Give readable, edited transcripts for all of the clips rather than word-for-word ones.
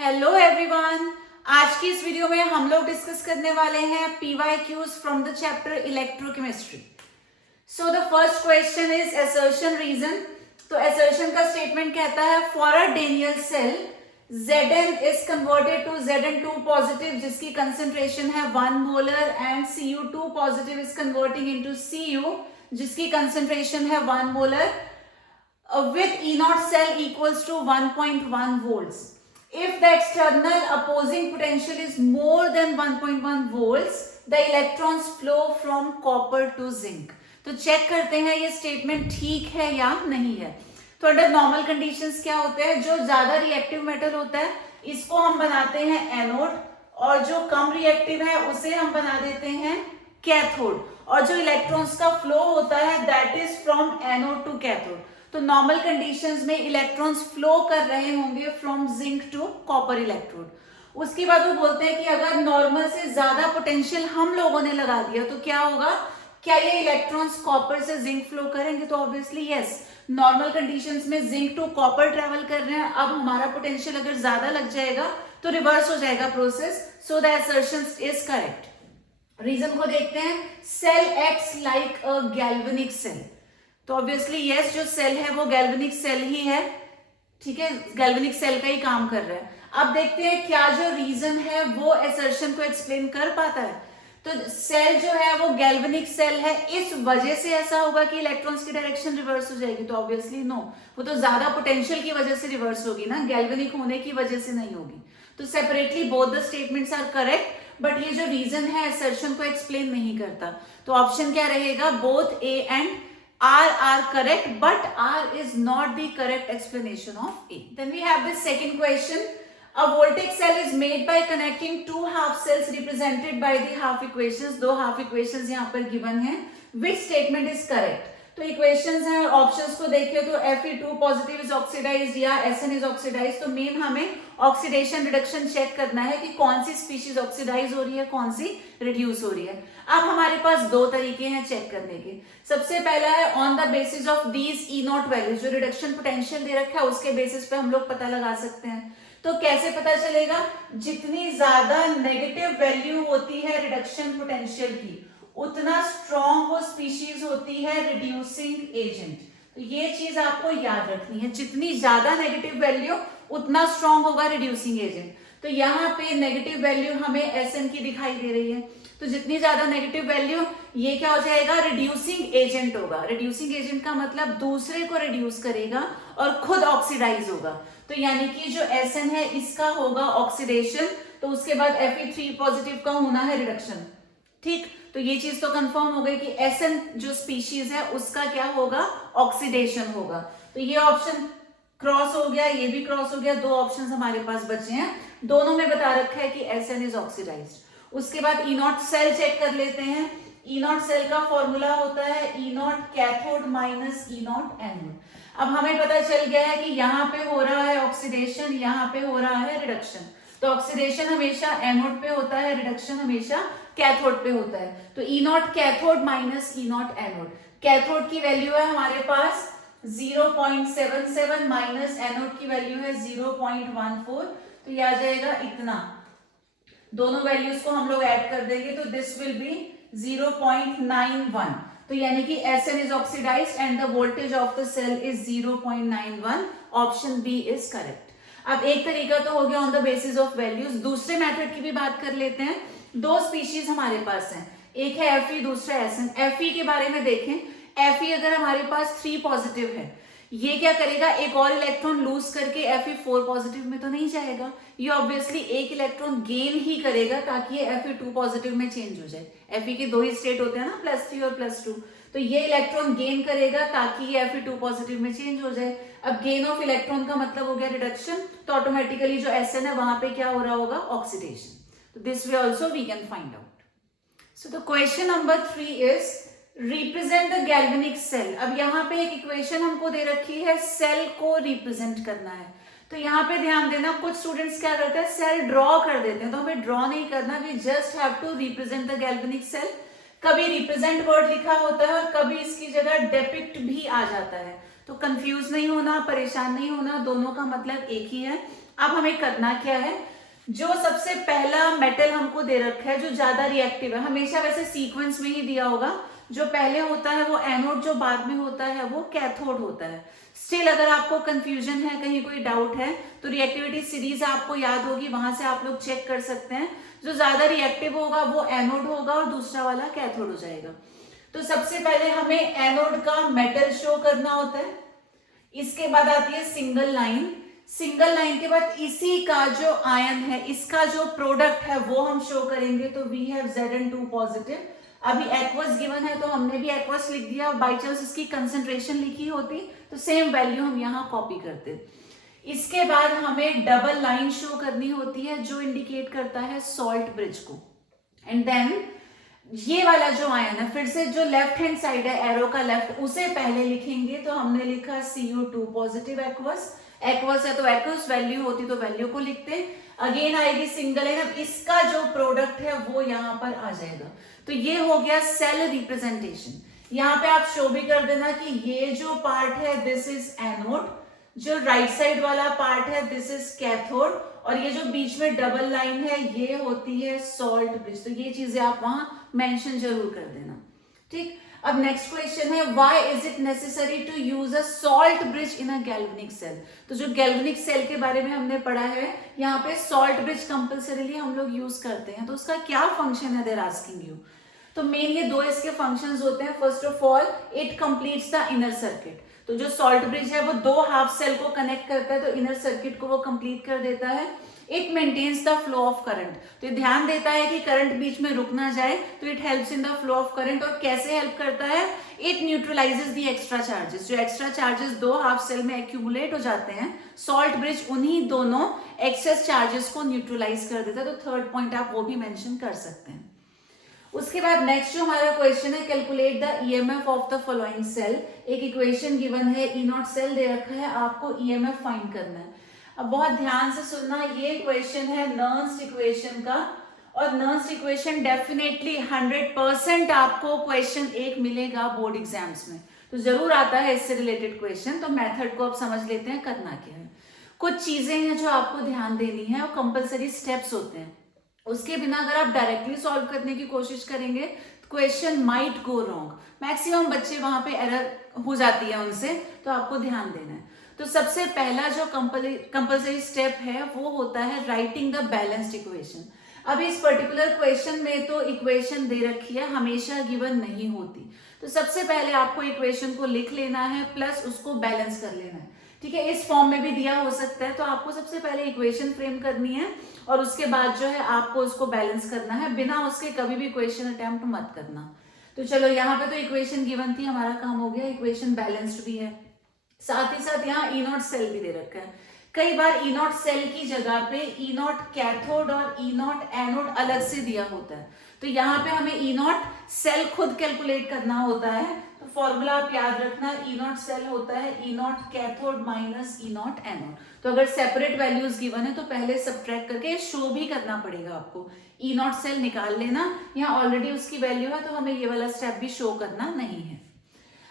Hello everyone. आज की इस वीडियो में हम लोग डिस्कस करने वाले हैं PYQs from the chapter electrochemistry. So the first question is assertion reason. तो असर्शन का स्टेटमेंट कहता है for a Daniell cell Zn is converted to Zn2 positive जिसकी कंसेंट्रेशन है 1 molar and Cu2 positive is converting into Cu जिसकी concentration है 1 molar with E0 cell equals to 1.1 volts. If the external opposing potential is more than 1.1 volts, the electrons flow from copper to zinc. तो check करते हैं ये statement ठीक है या नहीं है। तो अंडर नॉर्मल कंडीशंस क्या होते हैं, जो ज्यादा रिएक्टिव मेटल होता है इसको हम बनाते हैं एनोड और जो कम रिएक्टिव है उसे हम बना देते हैं कैथोड, और जो इलेक्ट्रॉन्स का फ्लो होता है that is from anode to cathode. तो नॉर्मल कंडीशंस में इलेक्ट्रॉन्स फ्लो कर रहे होंगे from zinc to copper electrode. उसके बाद वो बोलते हैं कि अगर नॉर्मल से ज्यादा पोटेंशियल हम लोगों ने लगा दिया तो क्या होगा, क्या ये इलेक्ट्रॉन्स कॉपर से जिंक फ्लो करेंगे? तो ऑब्वियसली यस। नॉर्मल कंडीशंस में जिंक टू कॉपर ट्रेवल कर रहे हैं, अब हमारा पोटेंशियल अगर ज्यादा लग जाएगा तो रिवर्स हो जाएगा process. So the assertion is correct. Reason को देखते हैं, cell acts like a galvanic cell. तो ऑब्वियसली यस, जो सेल है वो गैल्वेनिक सेल ही है, ठीक है, गैल्वेनिक सेल का ही काम कर रहा है। अब देखते हैं क्या जो रीजन है वो असर्शन को एक्सप्लेन कर पाता है। तो सेल जो है वो गैल्वेनिक सेल है, इस वजह से ऐसा होगा कि इलेक्ट्रॉन्स की डायरेक्शन रिवर्स हो जाएगी? तो ऑब्वियसली नो, वो तो ज्यादा पोटेंशियल की वजह से रिवर्स होगी ना, गैल्वेनिक होने की वजह से नहीं होगी। तो separately both the statements are correct, but ये जो रीजन है असर्शन को एक्सप्लेन नहीं करता। तो ऑप्शन क्या रहेगा, both A and R are correct, but R is not the correct explanation of A. Then we have this second question. A voltaic cell is made by connecting two half cells represented by the half equations. दो half equations यहाँ पर given हैं. Which statement is correct? तो equations हैं और options को देखिए तो Fe2 पॉजिटिव इज ऑक्सीडाइज्ड या Sn इज ऑक्सीडाइज्ड। तो मेन हमें ऑक्सीडेशन रिडक्शन चेक करना है कि कौन सी स्पीशीज ऑक्सीडाइज हो रही है, कौन सी रिड्यूस हो रही है। अब हमारे पास दो तरीके हैं चेक करने के। सबसे पहला है on the basis of these E0 values, जो रिडक्शन पोटेंशियल दे रखा है उसके बेसिस पे हम लोग पता लगा सकते हैं। तो कैसे पता चलेगा, जितनी ज्यादा नेगेटिव वैल्यू होती है रिडक्शन पोटेंशियल की उतना स्ट्रॉन्ग वो स्पीशीज होती है रिड्यूसिंग एजेंट। तो ये चीज आपको याद रखनी है, जितनी ज्यादा नेगेटिव वैल्यू उतना स्ट्रॉन्ग होगा रिड्यूसिंग एजेंट। तो यहाँ पे नेगेटिव वैल्यू हमें Sn की दिखाई दे रही है, तो जितनी ज्यादा नेगेटिव वैल्यू ये क्या हो जाएगा, रिड्यूसिंग एजेंट होगा। रिड्यूसिंग एजेंट का मतलब दूसरे को रिड्यूस करेगा और खुद ऑक्सीडाइज होगा। तो यानी कि जो Sn है इसका होगा ऑक्सीडेशन, तो उसके बाद Fe3 पॉजिटिव का होना है रिडक्शन। ठीक, तो ये चीज तो कंफर्म हो गई कि Sn जो स्पीशीज है उसका क्या होगा, ऑक्सीडेशन होगा। तो ये ऑप्शन क्रॉस हो गया, ये भी क्रॉस हो गया, दो ऑप्शन हमारे पास बचे हैं, दोनों में बता रखा है कि Sn इज ऑक्सीडाइज्ड। उसके बाद E0 सेल चेक कर लेते हैं। E0 सेल का फॉर्मूला होता है E0 cathode minus E0 anode. अब हमें पता चल गया है कि यहाँ पे हो रहा है ऑक्सीडेशन, यहाँ पे हो रहा है रिडक्शन। तो ऑक्सीडेशन हमेशा एनोड पे होता है, रिडक्शन हमेशा कैथोड पे होता है। तो E0 cathode minus E0 anode. Cathode की वैल्यू है हमारे पास 0.77 माइनस एनोड की वैल्यू है 0.14, तो ये आ जाएगा इतना। दोनों वैल्यूज को हम लोग ऐड कर देंगे तो दिस विल बी 0.91। तो यानी कि Sn is oxidised and the voltage of the cell is 0.91। Option B is correct. अब एक तरीका तो हो गया on the basis of values, दूसरे मेथड की भी बात कर लेते हैं। दो स्पीशीज हमारे पास हैं, एक है Fe, दूसरा Sn। Fe के बारे में देखें, Fe अगर हमारे पास 3 पॉजिटिव है, ये क्या करेगा, एक और इलेक्ट्रॉन लूज करके Fe4 पॉजिटिव में तो नहीं जाएगा, ये ऑब्वियसली एक इलेक्ट्रॉन गेन ही करेगा ताकि ये Fe2 पॉजिटिव में चेंज हो जाए। Fe के दो ही स्टेट होते हैं ना, +3 और +2, तो ये इलेक्ट्रॉन गेन करेगा ताकि ये Fe2 पॉजिटिव में चेंज हो जाए। अब गेन ऑफ इलेक्ट्रॉन का मतलब हो गया रिडक्शन, तो ऑटोमेटिकली जो Sn है वहां पे क्या हो रहा होगा, ऑक्सीडेशन। तो this way also we can find out. So the question number 3 is represent the galvanic cell. अब यहाँ पे एक इक्वेशन हमको दे रखी है, सेल को रिप्रेजेंट करना है। तो यहाँ पे ध्यान देना, कुछ स्टूडेंट्स क्या करते हैं, सेल ड्रॉ कर देते हैं, तो हमें ड्रॉ नहीं करना, we just have to represent the galvanic cell. कभी रिप्रेजेंट वर्ड लिखा होता है और कभी इसकी जगह डेपिक्ट भी आ जाता है, तो कंफ्यूज नहीं होना, परेशान नहीं होना, दोनों का मतलब एक ही है। अब हमें करना क्या है, जो सबसे पहला मेटल हमको दे रखा है जो ज्यादा रिएक्टिव है, हमेशा वैसे सीक्वेंस में ही दिया होगा, जो पहले होता है वो एनोड, जो बाद में होता है वो कैथोड होता है। स्टिल अगर आपको कंफ्यूजन है, कहीं कोई डाउट है, तो रिएक्टिविटी सीरीज आपको याद होगी, वहां से आप लोग चेक कर सकते हैं। जो ज्यादा रिएक्टिव होगा वो एनोड होगा और दूसरा वाला कैथोड हो जाएगा। तो सबसे पहले हमें एनोड का मेटल शो करना होता है, इसके बाद आती है सिंगल लाइन, सिंगल लाइन के बाद इसी का जो आयन है, इसका जो प्रोडक्ट है वो हम शो करेंगे। तो वी हैव Zn2 पॉजिटिव। अभी एक्वस गिवन है तो हमने भी एक्वस लिख दिया, बाई चांस इसकी कंसेंट्रेशन लिखी होती तो सेम वैल्यू हम यहाँ कॉपी करते। इसके बाद हमें डबल लाइन शो करनी होती है जो इंडिकेट करता है सॉल्ट ब्रिज को। एंड देन ये वाला जो आयन है, फिर से जो लेफ्ट हैंड साइड है एरो का लेफ्ट, उसे पहले लिखेंगे। तो हमने लिखा Cu2 पॉजिटिव एक्वस, एक्वस है तो एक्वस, वैल्यू होती तो वैल्यू को लिखते। अगेन आएगी सिंगल लाइन, अब इसका जो प्रोडक्ट है वो यहाँ पर आ जाएगा। तो ये हो गया सेल रिप्रेजेंटेशन। यहाँ पे आप शो भी कर देना कि ये जो पार्ट है दिस इज एनोड, जो राइट साइड वाला पार्ट है दिस इज कैथोड, और ये जो बीच में डबल लाइन है ये होती है सॉल्ट ब्रिज। तो ये चीजें आप वहां मेंशन जरूर कर देना, ठीक। अब नेक्स्ट क्वेश्चन है, why is it necessary to use a salt bridge in a galvanic cell. तो जो गैल्वेनिक सेल के बारे में हमने पढ़ा है, यहाँ पे सॉल्ट ब्रिज कंपल्सरीली हम लोग यूज करते हैं। तो उसका क्या फंक्शन है, देयर आस्किंग यू। तो मेन ये दो इसके फंक्शंस होते हैं। First of all it completes the inner circuit. तो जो सॉल्ट ब्रिज है वो दो हाफ सेल को कनेक्ट करता है, तो इनर सर्किट को वो कंप्लीट कर देता है। It maintains the flow of current, तो ये ध्यान देता है कि करंट बीच में रुक ना जाए, तो it helps in the flow of current. और कैसे हेल्प करता है, it neutralises the extra charges. जो एक्स्ट्रा चार्जेस दो हाफ सेल में एक्यूमुलेट हो जाते हैं, सॉल्ट ब्रिज उन्हीं दोनों एक्सेस चार्जेस को न्यूट्रलाइज कर देता है। तो थर्ड पॉइंट आप वो भी मेंशन कर सकते हैं। उसके बाद नेक्स्ट जो हमारा क्वेश्चन है, calculate the EMF of the following cell. एक इक्वेशन गिवन है, ई नॉट सेल दे रखा है, आपको ईएमएफ फाइंड करना है। अब बहुत ध्यान से सुनना, ये क्वेश्चन है नर्न्स इक्वेशन का, और नर्न्स इक्वेशन डेफिनेटली 100% आपको क्वेश्चन एक मिलेगा बोर्ड एग्जाम्स में, तो जरूर आता है इससे रिलेटेड क्वेश्चन। तो मेथड को आप समझ लेते हैं, करना क्या है। कुछ चीजें हैं जो आपको ध्यान देनी है और कंपल्सरी स्टेप्स होते हैं, उसके बिना अगर आप डायरेक्टली सॉल्व करने की कोशिश करेंगे question might go wrong. Maximum बच्चे वहां पे एरर हो जाती है उनसे, तो आपको ध्यान देना है। तो सबसे पहला जो कंपल्सरी स्टेप है वो होता है राइटिंग द बैलेंस्ड इक्वेशन। अब इस पर्टिकुलर क्वेश्चन में तो इक्वेशन दे रखी है, हमेशा गिवन नहीं होती। तो सबसे पहले आपको इक्वेशन को लिख लेना है प्लस उसको बैलेंस कर लेना है, ठीक है। इस फॉर्म में भी दिया हो सकता है, तो आपको सबसे पहले इक्वेशन फ्रेम करनी है और उसके बाद जो है आपको उसको बैलेंस करना है। बिना उसके कभी भी क्वेश्चन अटेम्प्ट मत करना। तो चलो यहाँ पे तो इक्वेशन गिवन थी, हमारा काम हो गया, इक्वेशन बैलेंस्ड भी है। साथ ही साथ यहाँ ई नॉट सेल भी दे रखा है। कई बार ई नॉट सेल की जगह पे ई नॉट कैथोड और ई नॉट एनोड अलग से दिया होता है, तो यहाँ पे हमें ई नॉट सेल खुद कैलकुलेट करना होता है। तो फॉर्मूला आप याद रखना, ई नॉट सेल होता है E naught cathode minus E naught anode. तो अगर सेपरेट वैल्यूज गिवन है तो पहले सब्ट्रैक्ट करके शो भी करना पड़ेगा आपको। ई नॉट सेल निकाल लेना, यहाँ ऑलरेडी उसकी वैल्यू है तो हमें ये वाला स्टेप भी शो करना नहीं है।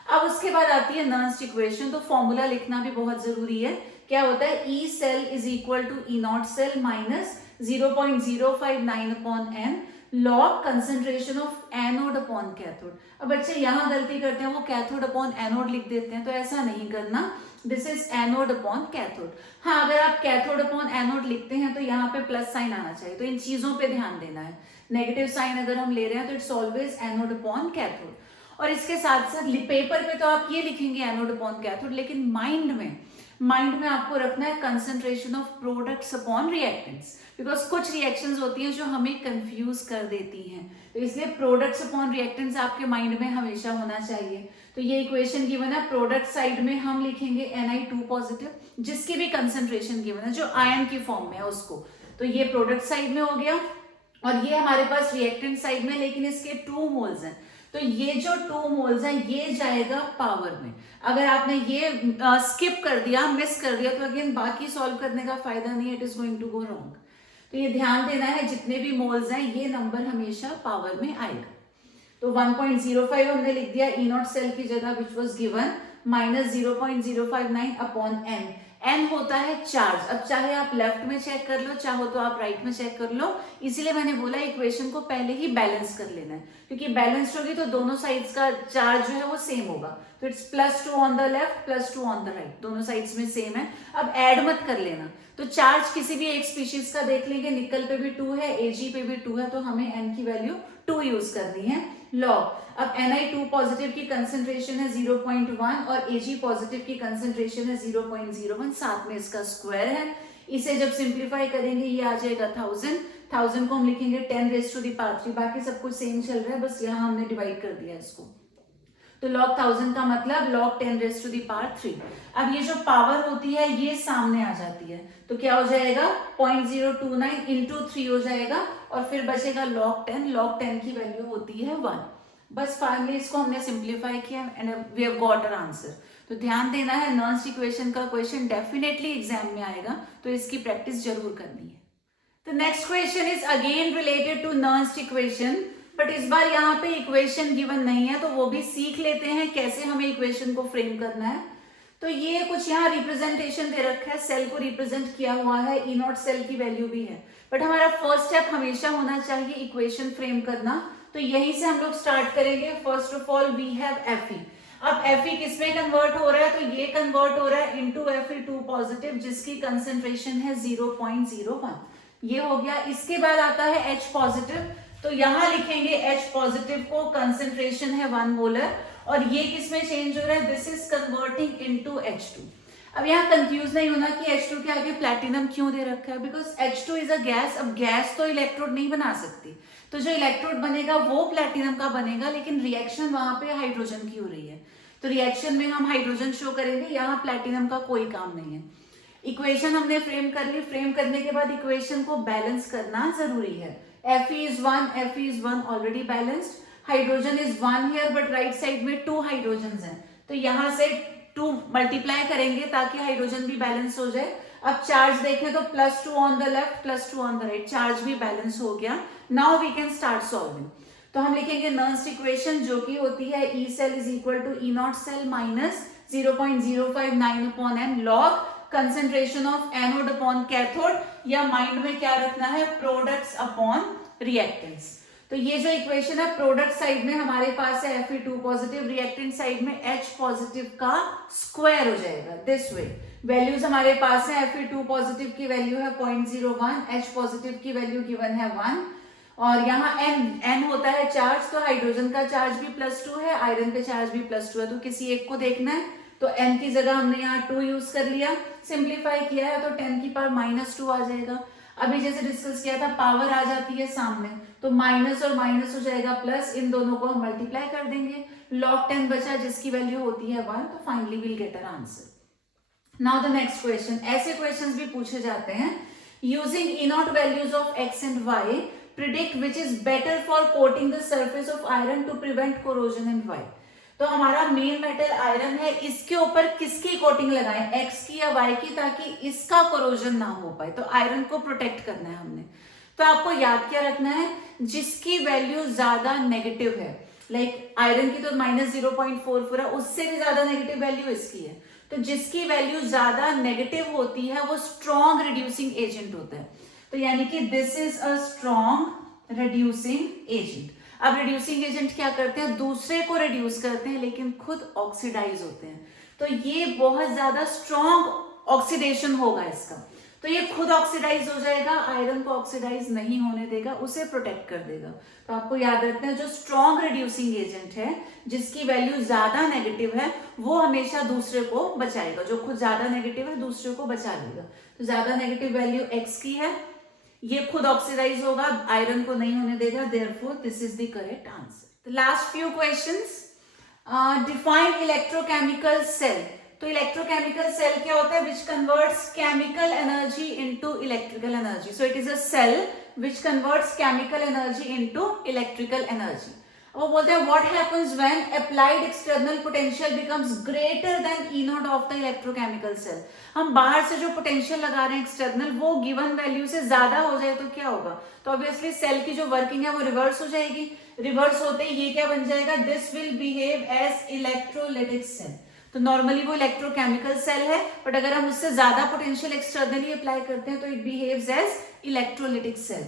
अब उसके बाद आती है नर्न्स इक्वेशन, तो फॉर्मूला लिखना भी बहुत जरूरी है। क्या होता है, E cell is equal to E naught cell minus 0.059 upon n log concentration of anode upon cathode. अब बच्चे यहाँ गलती करते हैं, वो कैथोड अपॉन एनोड लिख देते हैं, तो ऐसा नहीं करना, this is anode upon cathode. हाँ, अगर आप कैथोड अपॉन एनोड लिखते हैं तो यहाँ पे प्लस साइन आना चाहिए, तो इन चीजों पे ध्यान देना है। नेगेटिव साइन अगर हम ले रहे हैं तो it's always anode upon cathode. और इसके साथ साथ पेपर पे तो आप ये लिखेंगे एनोड अपॉन कैथोड, लेकिन माइंड में आपको रखना है concentration of products upon reactants, because कुछ रिएक्शंस होती हैं जो हमें कंफ्यूज कर देती हैं, तो इसलिए प्रोडक्ट्स अपॉन रिएक्टेंट्स आपके माइंड में हमेशा होना चाहिए। तो ये इक्वेशन गिवन है, प्रोडक्ट साइड में हम लिखेंगे Ni2 पॉजिटिव, जिसकी भी कंसंट्रेशन गिवन है, जो आयन की फॉर्म में है उसको, तो ये प्रोडक्ट साइड में हो गया। और ये हमारे पास रिएक्टेंट साइड में, लेकिन इसके 2 मोल्स हैं, तो ये जो 2 मोल्स हैं ये जाएगा पावर में। अगर आपने ये स्किप कर दिया, मिस कर दिया, तो अगेन बाकी सॉल्व करने का फायदा नहीं है, it is going to go wrong. तो ये ध्यान देना है, जितने भी मोल्स हैं ये नंबर हमेशा पावर में आएगा। तो 1.05 हमने लिख दिया ई नॉट सेल की जगह, which was given, minus 0.059 upon n. N होता है चार्ज। अब चाहे आप लेफ्ट में चेक कर लो, चाहो तो आप राइट में चेक कर लो, इसीलिए मैंने बोला इक्वेशन को पहले ही बैलेंस कर लेना है, क्योंकि बैलेंस होगी तो दोनों साइड्स का चार्ज जो है वो सेम होगा। तो it's +2 on the left, +2 on the right, दोनों साइड्स में सेम है। अब ऐड मत कर लेना, तो चार्ज किसी भी एक स्पीशीज का देख लेंगे, निकल पे भी 2 है, Ag पे भी 2 है, तो हमें n की वैल्यू 2 यूज करनी है लॉग। अब Ni2 पॉजिटिव की कंसेंट्रेशन है 0.1 और Ag पॉजिटिव की कंसेंट्रेशन है 0.01, साथ में इसका स्क्वायर है। इसे जब सिंप्लीफाई करेंगे ये आ जाएगा 1000 को हम लिखेंगे 10⁻3, बाकी सब कुछ सेम चल रहा है, बस यहाँ हमने डिवाइड कर दिया इसको। तो log 1000 का मतलब log 10⁻3। अब ये जो पावर होती है ये सामने आ जाती है, तो क्या हो जाएगा 0.029 इंटू 3 हो जाएगा, और फिर बचेगा log 10 की वैल्यू होती है 1। बस फाइनली इसको हमने सिंप्लीफाई किया and we have got our answer. तो ध्यान देना है, नर्न्स इक्वेशन का क्वेश्चन डेफिनेटली एग्जाम में आएगा, तो इसकी प्रैक्टिस जरूर करनी है। तो next question is again related to Nernst equation, but इस बार यहाँ पे इक्वेशन गिवन नहीं है, तो वो भी सीख लेते हैं कैसे हमें इक्वेशन को फ्रेम करना है। तो ये कुछ यहाँ रिप्रेजेंटेशन दे रखा है, सेल को रिप्रेजेंट किया हुआ है, E0 सेल की वैल्यू भी है, बट हमारा फर्स्ट स्टेप हमेशा होना चाहिए इक्वेशन फ्रेम करना। तो यहीं से हम लोग स्टार्ट करेंगे। First of all we have Fe। अब Fe किस में कन्वर्ट हो रहा है, तो ये कन्वर्ट हो रहा है इनटू Fe2 पॉजिटिव, जिसकी कंसेंट्रेशन है 0.01, ये हो गया। इसके बाद आता है H पॉजिटिव, तो यहां लिखेंगे H पॉजिटिव को, कंसेंट्रेशन है 1 मोलर, और ये किस में चेंज हो रहा है, this is converting into H2। अब यहाँ कंफ्यूज नहीं होना कि H2 के आगे प्लैटिनम क्यों दे रखा है, because H2 is a gas. अब गैस तो इलेक्ट्रोड नहीं बना सकती, तो जो इलेक्ट्रोड बनेगा वो प्लैटिनम का बनेगा, लेकिन रिएक्शन वहां पे हाइड्रोजन की हो रही है, तो रिएक्शन में हम हाइड्रोजन शो करेंगे, यहाँ प्लैटिनम का कोई काम नहीं है। इक्वेशन हमने फ्रेम कर ली, फ्रेम करने के बाद इक्वेशन को बैलेंस करना जरूरी है। Fe is 1 already balanced, hydrogen is 1 here, but right side में 2 हाइड्रोजन हैं, तो यहां से 2 मल्टीप्लाई करेंगे ताकि हाइड्रोजन भी बैलेंस हो जाए। अब चार्ज देखें तो +2 on the left, +2 on the right, charge भी बैलेंस हो गया। Now we can start solving. तो हम लिखेंगे नर्न्स इक्वेशन, जो कि होती है E cell is equal to E0 cell minus 0.059/n log concentration of anode upon cathode, या माइंड में क्या रखना है, प्रोडक्ट्स अपॉन रिएक्टेंट्स। तो ये जो इक्वेशन है, प्रोडक्ट साइड में हमारे पास है Fe2 पॉजिटिव, रिएक्टेंट साइड में H पॉजिटिव का स्क्वायर हो जाएगा दिस वे। वैल्यूज हमारे पास है, Fe2 पॉजिटिव की वैल्यू है 0.01, H पॉजिटिव की वैल्यू गिवन है 1, और यहाँ n होता है चार्ज, तो हाइड्रोजन का चार्ज भी +2 है, आयरन पे चार्ज भी +2 है, तो किसी एक को देखना है, तो n की जगह हमने यहाँ 2 यूज कर लिया, सिंप्लीफाई किया है तो 10 की पावर -2 आ जाएगा। अभी जैसे डिस्कस किया था, पावर आ जाती है सामने, तो माइनस और माइनस हो जाएगा प्लस, इन दोनों को हम मल्टीप्लाई कर देंगे, log 10 बचा जिसकी वैल्यू होती है 1, तो finally will get our answer. Now the next question, ऐसे क्वेश्चंस भी पूछे जाते हैं। Using E0 values of x and y, predict which is better for coating the surface of iron to prevent corrosion in y। तो हमारा main metal iron है, इसके ऊपर किसकी कोटिंग लगाएं, एक्स की या वाई की, ताकि इसका कोरोजन ना हो पाए। तो आयरन को प्रोटेक्ट करना है हमने। तो आपको याद क्या रखना है, जिसकी वैल्यू ज्यादा नेगेटिव है, लाइक आयरन की तो -0.44 है, उससे भी ज्यादा नेगेटिव वैल्यू इसकी है, तो जिसकी वैल्यू ज्यादा नेगेटिव होती है वो स्ट्रॉन्ग रिड्यूसिंग एजेंट होता है। तो यानी कि this is a strong reducing agent. अब रिड्यूसिंग एजेंट क्या करते हैं, दूसरे को रिड्यूस करते हैं लेकिन खुद ऑक्सीडाइज होते हैं, तो ये बहुत ज्यादा स्ट्रॉन्ग ऑक्सीडेशन होगा इसका, तो ये खुद ऑक्सीडाइज हो जाएगा, आयरन को ऑक्सीडाइज नहीं होने देगा, उसे प्रोटेक्ट कर देगा। तो आपको याद रखना है, जो स्ट्रॉन्ग रिड्यूसिंग एजेंट है, जिसकी वैल्यू ज्यादा नेगेटिव है, वो हमेशा दूसरे को बचाएगा, जो खुद ज्यादा नेगेटिव है दूसरे को बचा लेगा। तो ज्यादा नेगेटिव वैल्यू एक्स की है, ये खुद ऑक्सीडाइज होगा, आयरन को नहीं होने देगा, therefore this is the correct answer. Last few questions, define electrochemical cell. तो इलेक्ट्रोकेमिकल सेल क्या होता है, which converts chemical energy into electrical energy. So it is a cell which converts chemical energy into electrical energy. वो बोलते हैं what happens when applied external potential becomes greater than E0 of the electrochemical cell. हम बाहर से जो potential लगा रहे हैं एक्सटर्नल, वो गिवन वैल्यू से ज्यादा हो जाए तो क्या होगा, तो ऑब्वियसली सेल की जो वर्किंग है वो रिवर्स हो जाएगी। रिवर्स होते ही ये क्या बन जाएगा, this will behave as electrolytic cell. तो नॉर्मली वो इलेक्ट्रोकेमिकल सेल है, बट अगर हम उससे ज्यादा पोटेंशियल एक्सटर्नली अप्लाई करते हैं तो it behaves as electrolytic cell.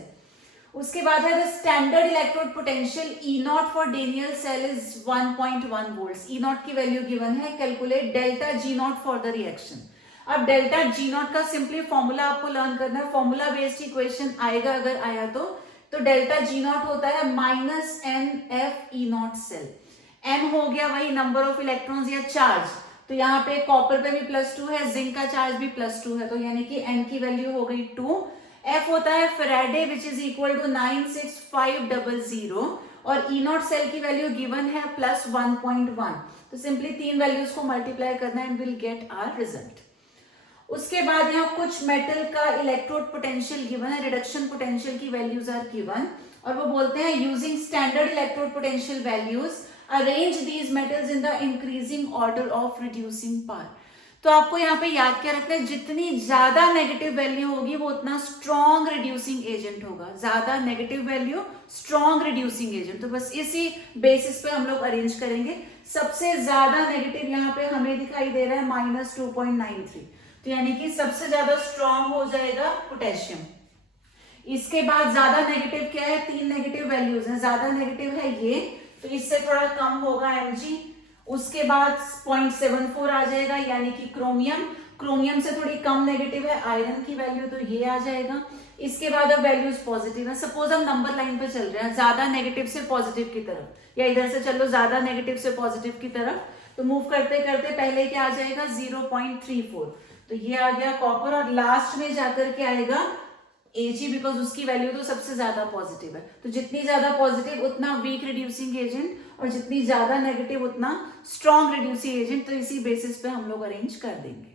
उसके बाद है the standard electrode potential E naught for Daniell cell is 1.1 volts. E naught की वैल्यू गिवन है, calculate delta G naught for the reaction. अब डेल्टा जी नॉट का सिंपली फॉर्मूला आपको learn करना है, फॉर्मूला बेस्ड इक्वेशन आएगा अगर आया तो डेल्टा जी नॉट होता है minus n F E naught cell. N हो गया वही नंबर ऑफ इलेक्ट्रॉन्स या चार्ज, तो यहाँ पे कॉपर पे भी +2 है, जिंक का चार्ज भी +2 है, तो यानी कि एन की वैल्यू हो गई 2। एफ होता है Faraday which is equal to 96500 और ई नॉट सेल की वैल्यू गिवन है +1.1, तो सिंपली तीन वैल्यूज को मल्टीप्लाई करना and will get our result. उसके बाद यहाँ कुछ मेटल का इलेक्ट्रोड पोटेंशियल गिवन है, रिडक्शन पोटेंशियल की वैल्यूज आर गिवन, और वो बोलते हैं using standard electrode potential values arrange these metals in the increasing order of reducing power. तो आपको यहाँ पे याद क्या रखना है, जितनी ज्यादा नेगेटिव वैल्यू होगी वो उतना स्ट्रॉन्ग रिड्यूसिंग एजेंट होगा, ज्यादा negative value strong reducing agent. तो बस इसी बेसिस पे हम लोग अरेंज करेंगे। सबसे ज्यादा नेगेटिव यहाँ पे हमें दिखाई दे रहा है -2.93, तो यानी कि सबसे ज्यादा स्ट्रॉन्ग हो जाएगा पोटेशियम। इसके बाद ज्यादा नेगेटिव क्या है, तीन नेगेटिव वैल्यूज हैं, ज्यादा नेगेटिव है ये, तो इससे थोड़ा कम होगा Mg। उसके बाद 0.74 आ जाएगा यानी कि क्रोमियम, क्रोमियम से थोड़ी कम नेगेटिव है आयरन की वैल्यू, तो ये आ जाएगा। इसके बाद अब वैल्यूज पॉजिटिव है, सपोज हम नंबर लाइन पे चल रहे हैं, ज्यादा नेगेटिव से पॉजिटिव की तरफ, या इधर से चलो ज्यादा नेगेटिव से पॉजिटिव की तरफ, तो मूव करते करते पहले क्या आ जाएगा 0.34, तो ये आ गया कॉपर, और लास्ट में जाकर के आएगा Ag, बिकॉज उसकी वैल्यू तो सबसे ज्यादा पॉजिटिव है। तो जितनी ज्यादा पॉजिटिव उतना वीक रिड्यूसिंग एजेंट, और जितनी ज्यादा नेगेटिव उतना स्ट्रॉन्ग रिड्यूसिंग एजेंट, तो इसी बेसिस पे हम लोग अरेंज कर देंगे।